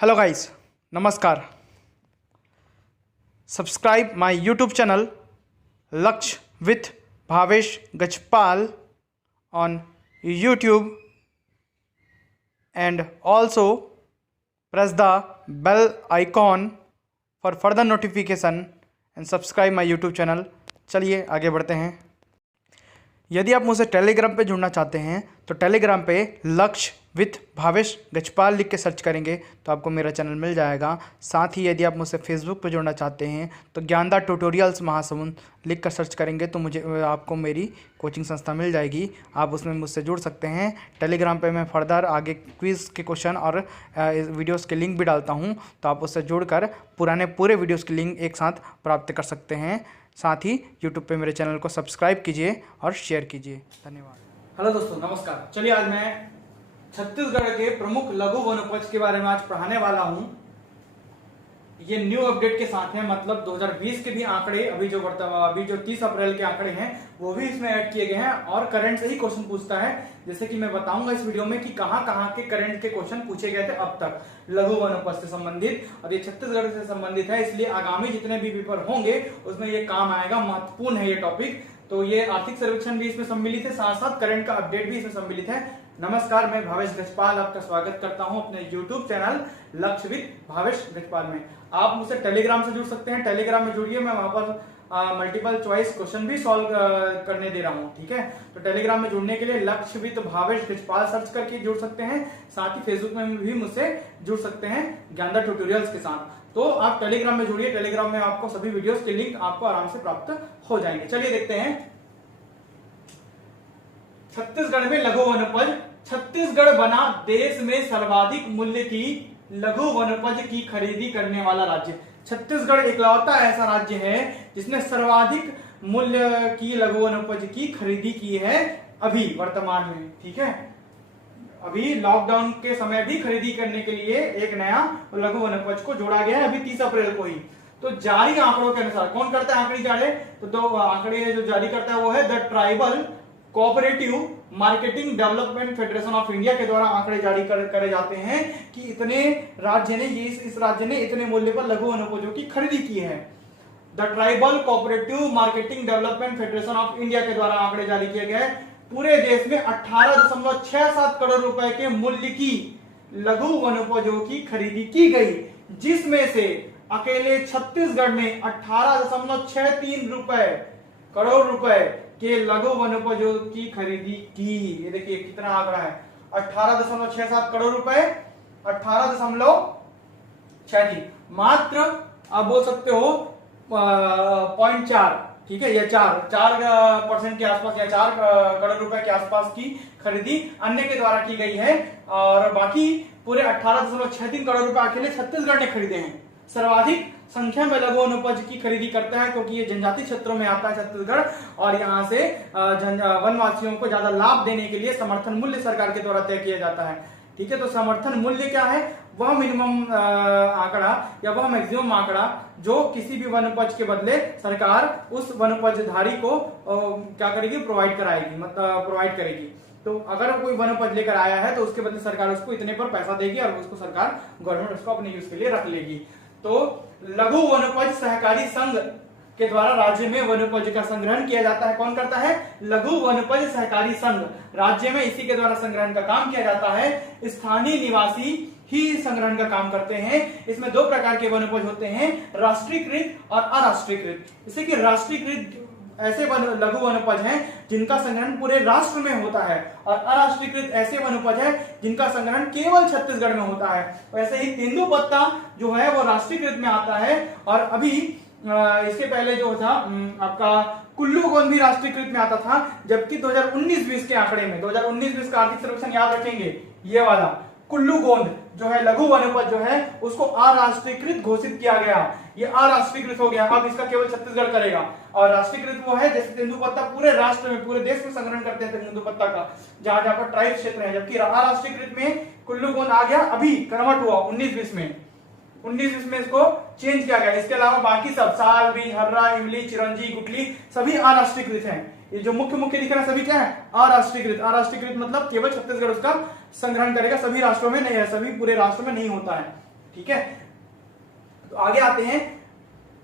Hello guys, नमस्कार। Subscribe my YouTube channel लक्ष्य with Bhavesh Gajpal on YouTube and also press the bell icon for further notification and subscribe my YouTube channel। चलिए आगे बढ़ते हैं। यदि आप मुझसे टेलीग्राम पे जुड़ना चाहते हैं तो टेलीग्राम पे लक्ष्य विथ भावेश गजपाल लिख के सर्च करेंगे तो आपको मेरा चैनल मिल जाएगा। साथ ही यदि आप मुझसे फेसबुक पे जुड़ना चाहते हैं तो ज्ञानदा ट्यूटोरियल्स महासमुंद लिख कर सर्च करेंगे तो आपको मेरी कोचिंग संस्था मिल जाएगी। आप उसमें मुझसे जुड़ सकते हैं। टेलीग्राम पे मैं फर्दर आगे क्विज़ के क्वेश्चन और वीडियोस के लिंक भी डालता हूं, तो आप उससे जुड़कर पूरे वीडियोस के लिंक एक साथ प्राप्त कर सकते हैं। साथ ही यूट्यूब पे मेरे चैनल को सब्सक्राइब कीजिए और शेयर कीजिए। धन्यवाद। हेलो दोस्तों, नमस्कार। चलिए आज मैं छत्तीसगढ़ के प्रमुख लघु वनोपज के बारे में आज पढ़ाने वाला हूं। ये न्यू अपडेट के साथ है, मतलब 2020 के भी आंकड़े अभी जो 30 अप्रैल के आंकड़े हैं वो भी इसमें ऐड किए गए हैं और करंट से ही क्वेश्चन पूछता है। जैसे कि मैं बताऊंगा इस वीडियो में कि कहां के करंट के क्वेश्चन पूछे गए थे अब तक लघु वनोपज से संबंधित, और ये छत्तीसगढ़ से संबंधित है, इसलिए आगामी जितने भी पेपर होंगे उसमें ये काम आएगा। महत्वपूर्ण है ये टॉपिक। तो ये आर्थिक सर्वेक्षण भी इसमें सम्मिलित है, साथ साथ करंट का अपडेट भी इसमें सम्मिलित है। नमस्कार, मैं भावेश गजपाल आपका स्वागत करता हूं अपने YouTube चैनल लक्ष्य विथ भावेश गजपाल में। आप मुझसे टेलीग्राम से जुड़ सकते हैं। टेलीग्राम में जुड़िए, मैं वहां पर मल्टीपल चॉइस क्वेश्चन भी सॉल्व करने दे रहा हूं। ठीक है, तो टेलीग्राम में जुड़ने के लिए लक्ष्य विथ भावेश गजपाल सर्च करके जुड़ सकते हैं। साथ ही फेसबुक में भी मुझसे जुड़ सकते हैं ज्ञानदा ट्यूटोरियल्स के साथ। तो आप टेलीग्राम में जुड़िए। टेलीग्राम में आपको सभी वीडियोस के लिंक आपको आराम से प्राप्त हो जाएंगे। चलिए देखते हैं छत्तीसगढ़ में लघु वनोपज। छत्तीसगढ़ बना देश में सर्वाधिक मूल्य की लघु वनोपज की खरीदी करने वाला राज्य। छत्तीसगढ़ इकलौता ऐसा राज्य है जिसने सर्वाधिक मूल्य की लघु वनोपज की खरीदी की है अभी वर्तमान में। ठीक है, अभी लॉकडाउन के समय भी खरीदी करने के लिए एक नया लघु वनोपज को जोड़ा गया है, अभी 30 अप्रैल को ही। तो जारी आंकड़ों के अनुसार कौन करता है आंकड़े जारी? तो दो आंकड़े जो जारी करता है वो है the tribal cooperative marketing development federation of India के द्वारा आंकड़े जारी करे जाते हैं कि इतने राज्य ने इस राज्य ने इतने मूल्य पर लघु वनोपजों की खरीदी की है। The tribal cooperative marketing development federation of India के द्वारा आंकड़े जारी किए गए। पूरे देश में 18.67 करोड़ रुपए के मूल्य की लघु वनोपजों की खरीदी की गई, जिसमें से अकेले छत्तीसगढ़ ने 18.63 करोड़ रुपए के लघु वनोपजों की खरीदी की। ये देखिए कितना आंकड़ा है, 18.67 करोड़ रुपए, 18.63। मात्र आप बोल सकते हो 0.4, ठीक है, ये 4% के आसपास या 4 करोड़ रुपए के आसपास की खरीदी अन्य के द्वारा की गई है, और बाकी पूरे 18.63 करोड़ रुपए अकेले छत्तीसगढ़ ने खरीदे हैं। सर्वाधिक संख्या में लघु वनोपज की खरीदी करता है क्योंकि ये जनजातीय क्षेत्रों में आता है छत्तीसगढ़, और यहाँ से वनवासियों को ज्यादा लाभ देने के लिए समर्थन मूल्य सरकार के द्वारा तय किया जाता है। ठीक है, तो समर्थन मूल्य क्या है? वह मिनिमम आंकड़ा या वह मैक्सिमम आंकड़ा जो किसी भी वनोपज के बदले सरकार उस वनोपजधारी को क्या करेगी? प्रोवाइड कराएगी, मतलब प्रोवाइड करेगी। तो अगर कोई वनोपज लेकर आया है तो उसके बदले सरकार उसको इतने पर पैसा देगी और उसको सरकार गवर्नमेंट उसको अपने यूज के लिए रख लेगी। तो लघु वनोपज सहकारी संघ के द्वारा राज्य में वनोपज का संग्रहण किया जाता है। कौन करता है? लघु वनोपज सहकारी संघ राज्य में इसी के द्वारा संग्रहण का काम किया जाता है। स्थानीय निवासी ही संग्रहण का काम करते हैं। इसमें दो प्रकार के वनोपज होते हैं, राष्ट्रीयकृत और अराष्ट्रीयकृत। जैसे कि राष्ट्रीयकृत ऐसे लघु वनोपज हैं जिनका संग्रहण पूरे राष्ट्र में होता है, और अराष्ट्रीयकृत ऐसे वनोपज है जिनका संग्रहण केवल छत्तीसगढ़ में होता है। वैसे ही तेंदुपत्ता जो है वो राष्ट्रीयकृत में आता है, और अभी इसके पहले जो था आपका कुल्लू गोंद भी राष्ट्रीयकृत में आता था, जबकि 2019-20 के आंकड़े में 2019-20 का आर्थिक सर्वेक्षण याद रखेंगे, ये वाला कुल्लू गोंद जो है लघु वनोपज जो है उसको अराष्ट्रीयकृत घोषित किया गया। ये अराष्ट्रीयकृत हो गया, अब इसका केवल छत्तीसगढ़ करेगा। और राष्ट्रीयकृत वो है जैसे तेंदुपत्ता पूरे राष्ट्र में पूरे देश में संग्रहण करते हैं तेंदुपत्ता का, जहां जहां पर ट्राइब क्षेत्र है, जबकि अराष्ट्रीयकृत में कुल्लू गोंद आ गया, अभी कन्वर्ट हुआ 19-20 में। 19-20 में इसको चेंज किया गया। इसके अलावा बाकी सब साल भी, हर्रा, इमली, चिरंजी, गुटली सभी अराष्ट्रीयकृत हैं। ये जो मुख्य दिख रहा है सभी क्या है? अराष्ट्रीयकृत। अराष्ट्रीयकृत मतलब केवल छत्तीसगढ़ उसका संग्रहण करेगा, सभी राष्ट्रों में नहीं है, सभी पूरे राष्ट्र में नहीं होता है। ठीक है, तो आगे आते हैं।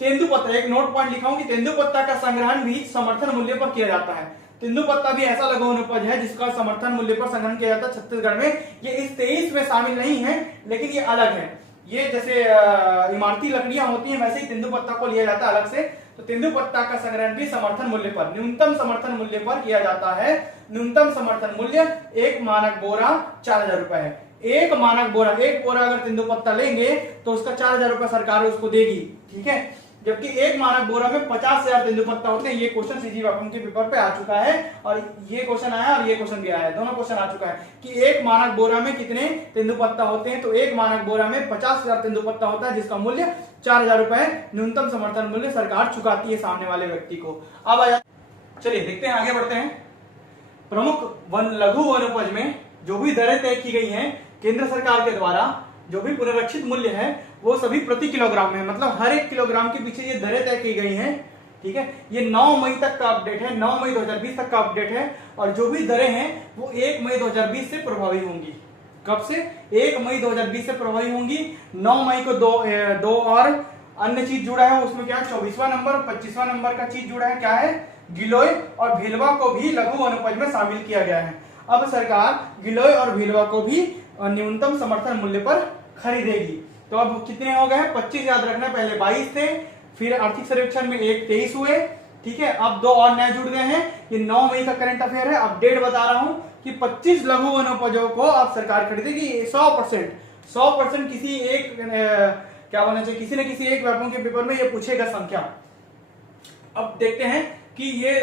तेंदुपत्ता, एक नोट पॉइंट लिखा हूं कि तेंदुपत्ता का संग्रहण भी समर्थन मूल्य पर किया जाता है। तेंदुपत्ता भी ऐसा लघु वनोपज है जिसका समर्थन मूल्य पर संग्रहण किया जाता है छत्तीसगढ़ में। ये इस 23 में शामिल नहीं है, लेकिन ये अलग है। ये जैसे इमारती लकड़ियां होती हैं वैसे ही तेंदुपत्ता को लिया जाता है अलग से। तो तेंदुपत्ता का संग्रहण भी समर्थन मूल्य पर, न्यूनतम समर्थन मूल्य पर किया जाता है। न्यूनतम समर्थन मूल्य एक मानक बोरा 4000 रुपए है। एक मानक बोरा, एक बोरा अगर तेंदुपत्ता लेंगे तो उसका 4000 रुपए सरकार उसको देगी, ठीक है। जबकि एक मानक बोरा में 50,000 तेंदुपत्ता होते हैं। ये क्वेश्चन सीजी वाकम के पेपर पे आ चुका है, और ये क्वेश्चन आया और ये क्वेश्चन भी आया है, दोनों क्वेश्चन आ चुका है कि एक मानक बोरा में कितने तेंदुपत्ता होते हैं। तो एक मानक बोरा में 50,000 तेंदुपत्ता होता है, जिसका मूल्य 4000 रुपए न्यूनतम समर्थन मूल्य सरकार चुकाती है सामने वाले व्यक्ति को। अब आया, चलिए देखते हैं, आगे बढ़ते हैं। प्रमुख लघु वनोपज में जो भी दरें तय की गई हैं केंद्र सरकार के द्वारा, जो भी पुनरीक्षित मूल्य है वो सभी प्रति किलोग्राम में, मतलब हर एक किलोग्राम के पीछे ये दरें तय की गई हैं, ठीक है। ये 9 मई तक का अपडेट है, 9 मई 2020 तक का अपडेट है। और जो भी दरें हैं वो 1 मई 2020 से प्रभावी होंगी। कब से? 1 मई 2020 से प्रभावी होंगी। 9 मई को दो और अन्य चीज जुड़ा है, उसमें क्या 24वां नंबर 25वां नंबर का चीज जुड़ा है, क्या है? गिलोय और भिलवा को भी लघु वनोपज में शामिल किया गया है। अब सरकार गिलोय और भिलवा को भी न्यूनतम समर्थन मूल्य पर खरीदेगी। तो अब कितने हो गए? 25 याद रखना, पहले 22 थे, फिर आर्थिक सर्वेक्षण में 23 हुए, ठीक है। अब 2 और नए जुड़ गए हैं। ये 9 मई का करंट अफेयर है, अपडेट बता रहा हूं कि 25 लघु वनोपजों को अब सरकार खरीदेगी। 100% किसी एक क्या बोलना चाहिए, किसी न किसी एक व्यापक के पेपर में ये पूछेगा संख्या। अब देखते हैं कि ये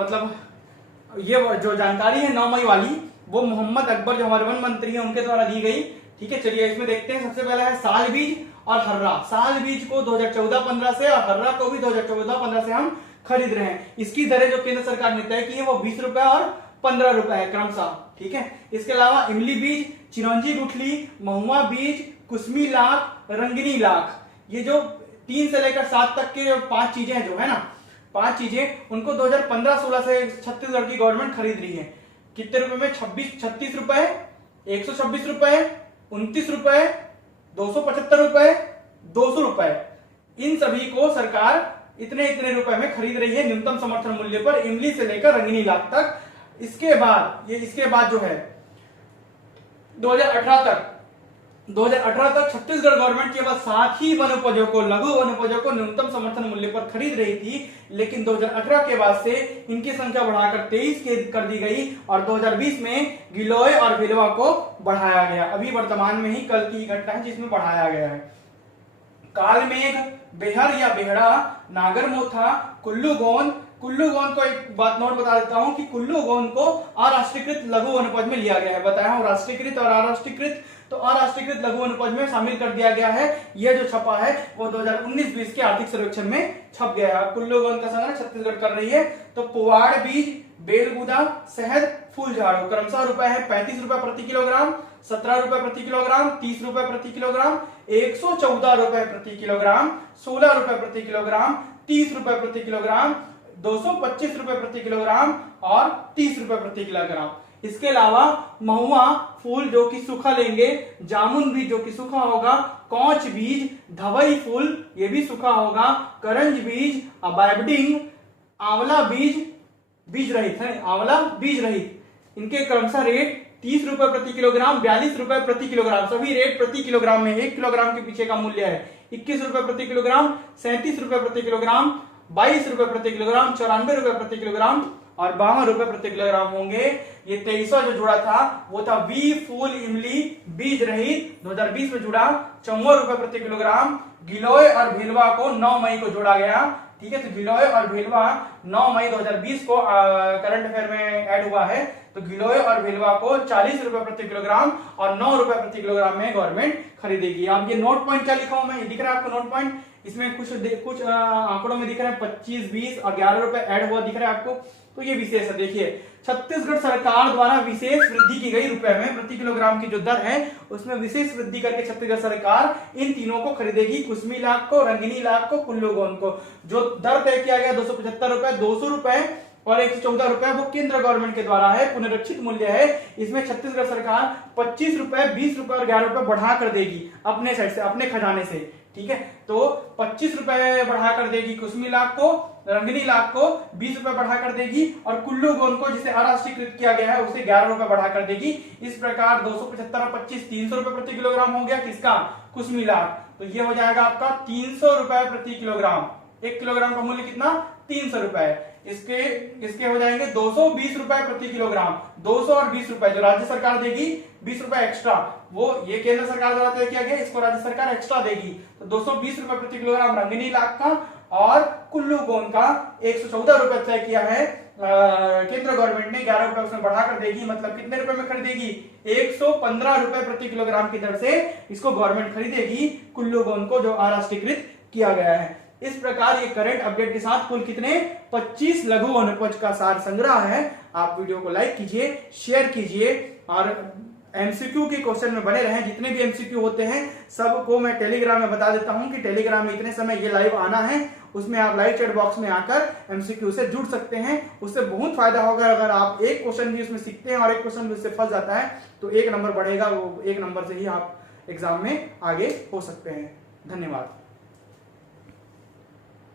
मतलब ये जो जानकारी है 9 मई वाली, वो मोहम्मद अकबर जो हमारे वन मंत्री हैं उनके द्वारा दी गई, ठीक है। चलिए इसमें देखते हैं। सबसे पहला है साल बीज और हर्रा। साल बीज को 2014-15 से और हर्रा को भी 2014-15 से हम खरीद रहे हैं। इसकी दरें जो केंद्र सरकार ने तय की है वो 20 रुपए और 15 रुपए है क्रमशः, ठीक है। इसके अलावा इमली बीज, चिरौंजी गुठली, महुआ बीज, कुसमी लाख, रंगिनी लाख, ये जो 3 से लेकर 7 तक के 5 चीजें हैं जो है ना, 5 चीजें, उनको 2015-16 से छत्तीसगढ़ की गवर्नमेंट खरीद रही है। कितने रुपए में? 36 रुपए, 126 रुपए, 29 रुपए, 275 रुपए, 200 रुपए। इन सभी को सरकार इतने इतने रुपए में खरीद रही है न्यूनतम समर्थन मूल्य पर, इमली से लेकर रंगिनी लाख तक। इसके बाद जो है 2018 तक छत्तीसगढ़ गवर्नमेंट केवल 7 ही वनोपजों को, लघु वनोपजों को न्यूनतम समर्थन मूल्य पर खरीद रही थी। लेकिन 2018 के बाद से इनकी संख्या बढ़ाकर 23 कर दी गई और 2020 में गिलोय और भिलवा को बढ़ाया गया। अभी वर्तमान में ही कल की घटना है जिसमें बढ़ाया गया है। कालमेघ, बेहर या बेहड़ा, नागरमोथा, कुल्लू गोंद को एक बात नोट बता देता हूं कि कुल्लू गोंद को अराष्ट्रीयकृत लघु वनोपज में लिया गया है। बताया हूं राष्ट्रीयकृत और अराष्ट्रीयकृत, तो अराष्ट्रीयकृत लघु वनोपज में शामिल कर दिया गया है। यह जो छपा है वो 2019-20 के आर्थिक सर्वेक्षण में छप गया है। कुल्लू गोंद का संग्रह छत्तीसगढ़ कर रही है। तो पुवाड़ बीज, बेलगुदा, शहद, फूल झाड़ू क्रमशः रुपए है 35 रुपए प्रति किलोग्राम, 17 रुपए प्रति किलोग्राम, 30 रुपए प्रति किलोग्राम, 114 रुपए प्रति किलोग्राम, 16 रुपए प्रति किलोग्राम, 30 रुपए प्रति किलोग्राम, 225 रुपए प्रति किलोग्राम और 30 रुपए प्रति किलोग्राम। इसके अलावा महुआ फूल जो कि सूखा लेंगे, जामुन बीज जो कि सूखा होगा, कौच बीज, धवई फूल ये भी सूखा होगा, करंज बीज, अबाइबडिंग, आंवला बीज रहित है, आंवला बीज रहित, इनके क्रमशः रेट 30 रुपए प्रति किलोग्राम, 42 रुपए प्रति किलोग्राम, सभी रेट प्रति किलोग्राम में। 1 किलोग्राम के पीछे का मूल्य है 21 रुपए प्रति किलोग्राम, 37 रुपए प्रति किलोग्राम, 22 रुपए प्रति किलोग्राम, 94 रुपए प्रति किलोग्राम और 52 रुपए प्रति किलोग्राम होंगे। ये 2300 जो जुड़ा था वो था वी फूल इमली बीज रहित, 2020 में जुड़ा 54 रुपए प्रति किलोग्राम। गिलोय और भिलवा को 9 मई को जोड़ा गया, ठीक है। तो गिलोय और भिलवा 9 मई 2020 को करंट अफेयर में ऐड हुआ है। तो गिलोय और भिलवा को 40 रुपए प्रति किलोग्राम और 9 रुपए प्रति किलोग्राम में गवर्नमेंट खरीदेगी। अब ये नोट पॉइंट क्या लिखा हूं मैं, दिख रहा है आपको नोट पॉइंट? इसमें कुछ आंकड़ों में दिख रहा है 25, 20 और 11 रुपए ऐड हुआ दिख रहा है आपको। तो ये विशेष है, देखिए छत्तीसगढ़ सरकार द्वारा विशेष वृद्धि की गई रुपए में प्रति किलोग्राम की जो दर है उसमें विशेष वृद्धि करके छत्तीसगढ़ सरकार इन तीनों को खरीदेगी, कुसमी लाख को, रंगिनी लाख को, कुल्लू गोंद को। जो दर तय किया गया 275 रुपए, 200 रुपए और 114 रुपए वो केंद्र गवर्नमेंट के द्वारा है, पुनरीक्षित मूल्य है। इसमें छत्तीसगढ़ सरकार 25 रुपए, 20 रुपए और 11 रुपए बढ़ा कर देगी अपने साइड से, अपने खजाने से, ठीक है। तो 25 रुपए बढ़ा कर देगी कुसमी लाख को, रंगनी लाख को 20 रुपए बढ़ा कर देगी, और कुल्लू गोंद को जिसे अराष्ट्रीयकृत किया गया है उसे 11 रुपए बढ़ा कर देगी। इस प्रकार 275 और 25 300 रुपए प्रति किलोग्राम हो गया किसका, कुसमी लाख। तो ये हो जाएगा आपका 300 रुपए प्रति किलोग्राम। 1 किलोग्राम का मूल्य कितना, 300 रुपए। इसके हो जाएंगे 220 रुपए प्रति किलोग्राम। 200 और 20 रुपए जो राज्य सरकार देगी, 20 रुपए एक्स्ट्रा, वो ये केंद्र सरकार द्वारा तय किया गया, इसको राज्य सरकार एक्स्ट्रा देगी। तो 220 रुपए प्रति किलोग्राम रंगनी लाख का, और कुल्लू गोंद का 114 रुपए तय किया है केंद्र गवर्नमेंट ने, 11 रुपए उसमें बढ़ा कर देगी। मतलब कितने रुपए में खरीदेगी, 115 रुपए प्रति किलोग्राम की दर से इसको गवर्नमेंट खरीदेगी, कुल्लू गोंद को जो अराष्ट्रीयकृत किया गया है। इस प्रकार ये करंट अपडेट के साथ कुल कितने 25 लघु वनोपज का सार संग्रह है। आप वीडियो को लाइक कीजिए, शेयर कीजिए, और एमसीक्यू के क्वेश्चन में बने रहें। जितने भी एमसीक्यू होते हैं सबको मैं टेलीग्राम में बता देता हूं कि टेलीग्राम में इतने समय ये लाइव आना है, उसमें आप लाइव चैट बॉक्स में आकर एमसीक्यू से जुड़ सकते हैं। उससे बहुत फायदा होगा। अगर आप एक क्वेश्चन भी उसमें सीखते हैं और एक क्वेश्चन भी उससे फंस जाता है तो 1 नंबर बढ़ेगा, वो 1 नंबर से ही आप एग्जाम में आगे हो सकते हैं। धन्यवाद।